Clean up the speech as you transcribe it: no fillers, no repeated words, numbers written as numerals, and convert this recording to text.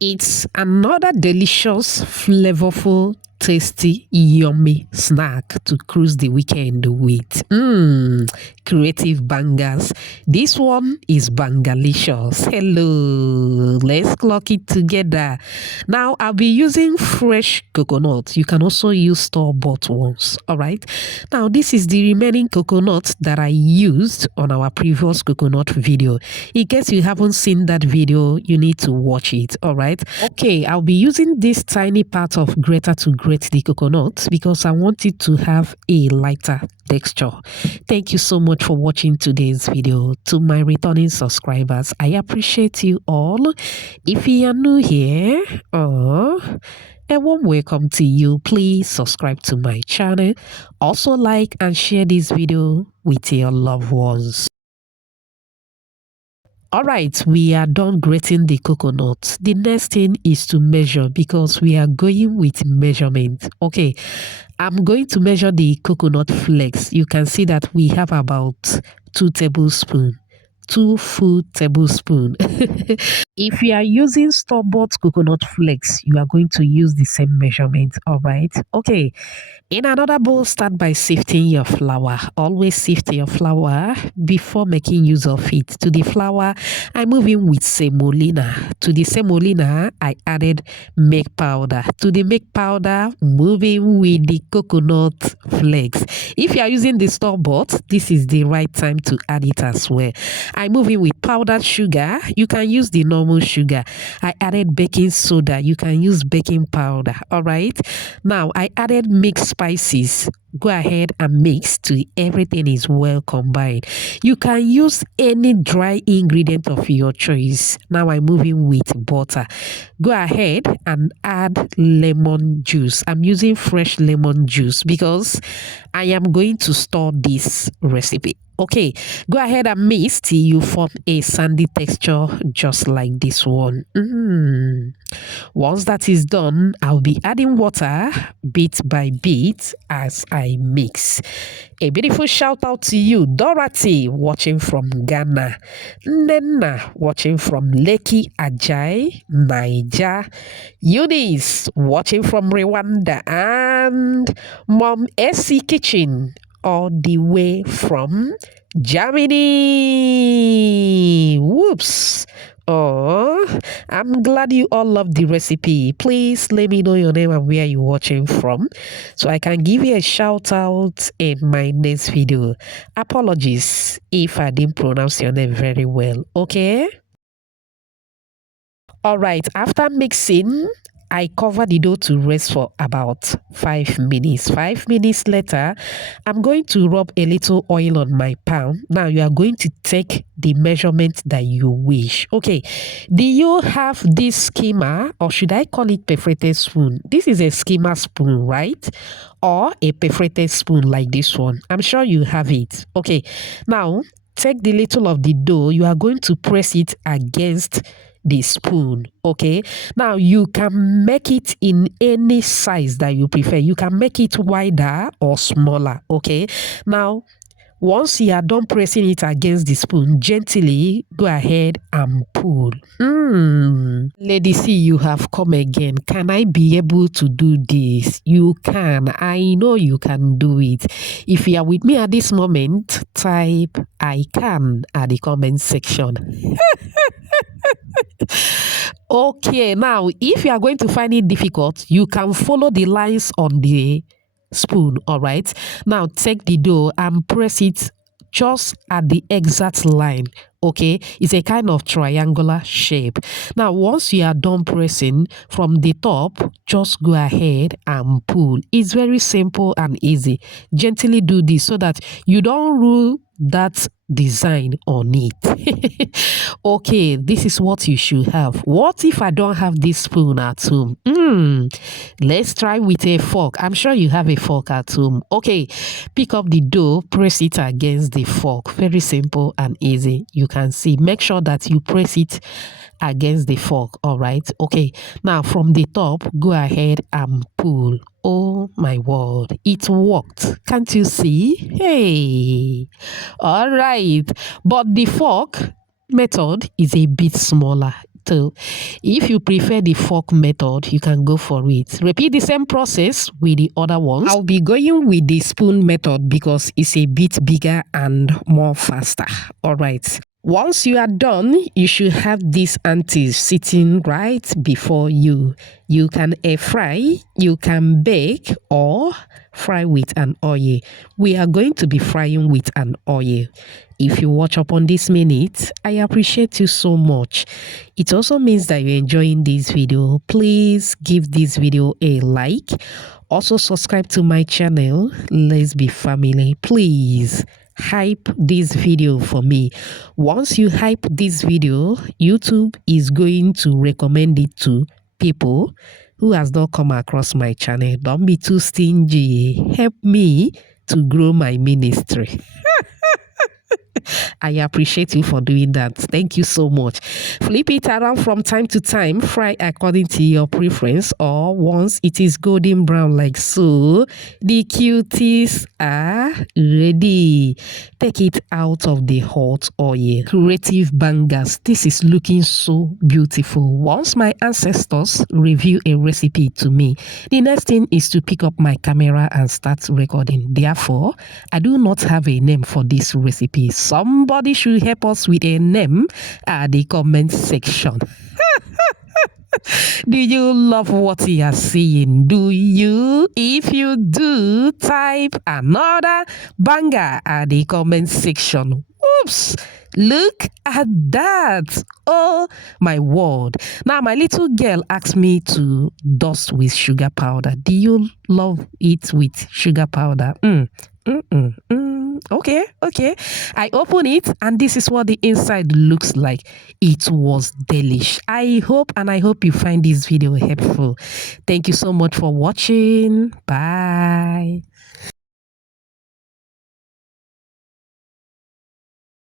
It's another delicious, flavorful, tasty, yummy snack to cruise the weekend with. Creative bangers. This one is bangalicious. Hello, let's clock it together. Now, I'll be using fresh coconut. You can also use store-bought ones. All right. Now, this is the remaining coconut that I used on our previous coconut video. In case you haven't seen that video, you need to watch it. All right. Okay, I'll be using this tiny part of grater to grate the coconut because I want it to have a lighter texture. Thank you so much for watching today's video. To my returning subscribers, I appreciate you all. If you are new here, a warm welcome to you. Please subscribe to my channel. Also like and share this video with your loved ones. All right, we are done grating the coconut. The next thing is to measure because we are going with measurement. Okay, I'm going to measure the coconut flakes. You can see that we have about 2 tablespoons. 2 full tablespoons. If you are using store-bought coconut flakes, you are going to use the same measurement. All right. Okay. In another bowl, start by sifting your flour. Always sift your flour before making use of it. To the flour, I move in with semolina. To the semolina, I added milk powder. To the milk powder, move in with the coconut flakes. If you are using the store-bought, this is the right time to add it as well. I move in with powdered sugar. You can use the normal sugar. I added baking soda. You can use baking powder. All right. Now, I added mixed spices. Go ahead and mix till everything is well combined. You can use any dry ingredient of your choice. Now I'm moving with butter. Go ahead and add lemon juice. I'm using fresh lemon juice because I am going to store this recipe. Okay, go ahead and mix till you form a sandy texture just like this one. Once that is done, I'll be adding water bit by bit as I mix. A beautiful shout out to you, Dorothy, watching from Ghana, Nena, watching from Lekki, Ajay, Niger, Eunice, watching from Rwanda, and Mom Essie Kitchen, all the way from Germany. Whoops. Oh, I'm glad you all love the recipe. Please let me know your name and where you're watching from so I can give you a shout out in my next video. Apologies if I didn't pronounce your name very well. Okay? All right, after mixing, I cover the dough to rest for about 5 minutes. 5 minutes later, I'm going to rub a little oil on my pan. Now you are going to take the measurement that you wish. Okay, do you have this skimmer, or should I call it perforated spoon? This is a skimmer spoon, right? Or a perforated spoon like this one. I'm sure you have it. Okay, now take the little of the dough. You are going to press it against the spoon. Okay, now you can make it in any size that you prefer. You can make it wider or smaller. Okay, now once you are done pressing it against the spoon, gently go ahead and pull. Lady C, you have come again. Can I be able to do this? You can. I know you can do it. If you are with me at this moment, type I can at the comment section. Okay, now if you are going to find it difficult, you can follow the lines on the spoon. All right, now take the dough and press it just at the exact line. Okay, it's a kind of triangular shape. Now once you are done pressing from the top, just go ahead and pull. It's very simple and easy. Gently do this so that you don't rule that design on it. Okay, this is what you should have. What if I don't have this spoon at home? Let's try with a fork. I'm sure you have a fork at home. Okay, pick up the dough, press it against the fork. Very simple and easy. You can see. Make sure that you press it against the fork. All right. Okay, now from the top, go ahead and pull. Oh my word, it worked. Can't you see? Hey, all right, but the fork method is a bit smaller. stove. If you prefer the fork method, you can go for it. Repeat the same process with the other ones. I'll be going with the spoon method because it's a bit bigger and more faster. All right. Once you are done, you should have these aunties sitting right before you. You can air fry, you can bake, or fry with an oil. We are going to be frying with an oil. If you watch up on this minute, I appreciate you so much. It also means that you're enjoying this video. Please give this video a like. Also subscribe to my channel. Let's be family. Please hype this video for me. Once you hype this video, YouTube is going to recommend it to people who has not come across my channel. Don't be too stingy. Help me to grow my ministry. I appreciate you for doing that. Thank you so much. Flip it around from time to time. Fry according to your preference, or once it is golden brown like so, the cuties are ready. Take it out of the hot oil. Creative bangers. This is looking so beautiful. Once my ancestors review a recipe to me, the next thing is to pick up my camera and start recording. Therefore, I do not have a name for this recipe. Somebody should help us with a name at the comment section. Do you love what you are seeing? Do you? If you do, type another banger at the comment section. Oops! Look at that. Oh my word. Now my little girl asked me to dust with sugar powder. Do you love it with sugar powder? Okay. I open it and this is what the inside looks like. It was delish. I hope you find this video helpful. Thank you so much for watching. Bye.